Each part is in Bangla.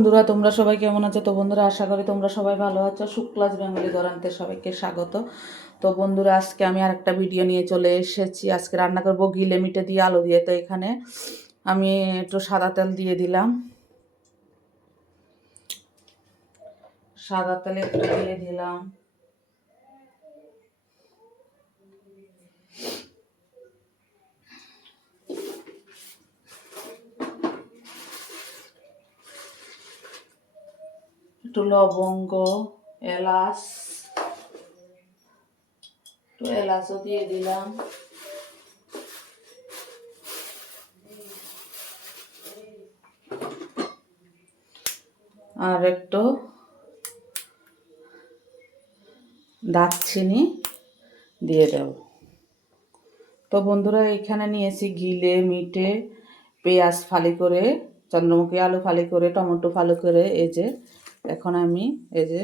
বন্ধুরা, তোমরা সবাই কেমন আছো? তো বন্ধুরা, আশা করি তোমরা সবাই ভালো আছো। শুক্লাস বেঙ্গলি গরান্তে সবাইকে স্বাগত। তো বন্ধুরা, আজকে আমি আর একটা ভিডিও নিয়ে চলে এসেছি। আজকে রান্না করবো গিলে মিটে দিয়ে আলু দিয়ে। তো এখানে আমি একটু সাদা তেল দিয়ে দিলাম। সাদা তেল একটু দিয়ে দিলাম। একটু লবঙ্গ, এলাচ, একটু এলাচও দিয়ে দিলাম। আর একটু দারচিনি দিয়ে দেব। তো বন্ধুরা, এখানে নিয়েছি গিলে মিটে, পেঁয়াজ ফালি করে, চন্দ্রমুখী আলু ফালি করে, টমেটো ফালি করে। এই যে এখন আমি এই যে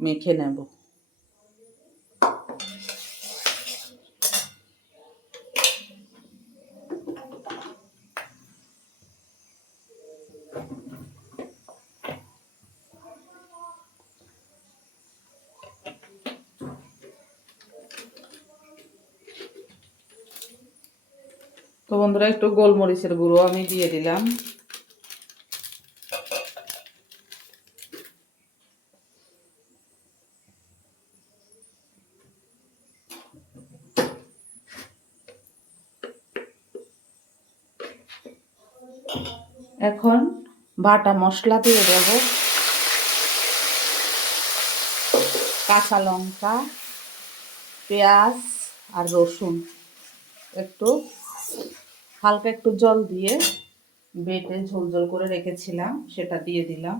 মেখে নেব। তো বন্ধুরা, একটু গোলমরিচের গুঁড়ো আমি দিয়ে দিলাম। এখন বাটা মশলা দিয়ে দেব। কাঁচা লঙ্কা, পেঁয়াজ আর রসুন একটু হালকা একটু জল দিয়ে বেটে ঝোল ঝোল করে রেখেছিলাম, সেটা দিয়ে দিলাম।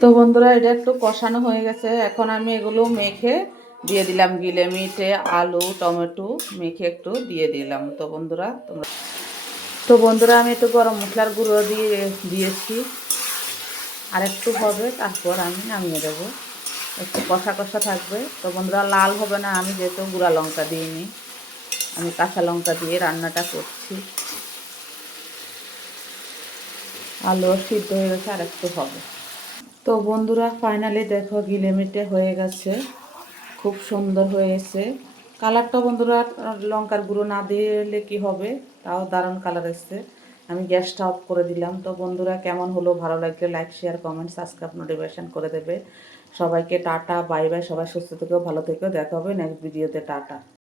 তো বন্ধুরা, এটা একটু কষানো হয়ে গেছে। এখন আমি এগুলো মেখে দিয়ে দিলাম। গিলে মিটে আলু টমেটো মেখে একটু দিয়ে দিলাম। তো বন্ধুরা, আমি একটু গরম মশলার গুঁড়ো দিয়েছি। আর একটু হবে, তারপর আমি নামিয়ে দেবো। একটু কষা কষা থাকবে। তো বন্ধুরা, লাল হবে না, আমি যেহেতু গুঁড়া লঙ্কা দিইনি, আমি কাঁচা লঙ্কা দিয়ে রান্নাটা করছি। আলু সিদ্ধ হয়ে গেছে, আর একটু হবে। তো বন্ধুরা, ফাইনালি দেখো গিলে মিটে হয়ে গেছে, খুব সুন্দর হয়েছে। কালারটা বন্ধুরা, লঙ্কার গুঁড়ো না দিলে কি হবে, তাও দারুণ কালার এসছে। আমি গ্যাসটা অফ করে দিলাম। তো বন্ধুরা, কেমন হলো? ভালো লাগলে like share comment subscribe notification করে দেবে। সবাইকে টাটা বাই বাই। সবাই সুস্থ থেকেও ভালো থেকেও, দেখা হবে নেক্সট ভিডিওতে। টাটা।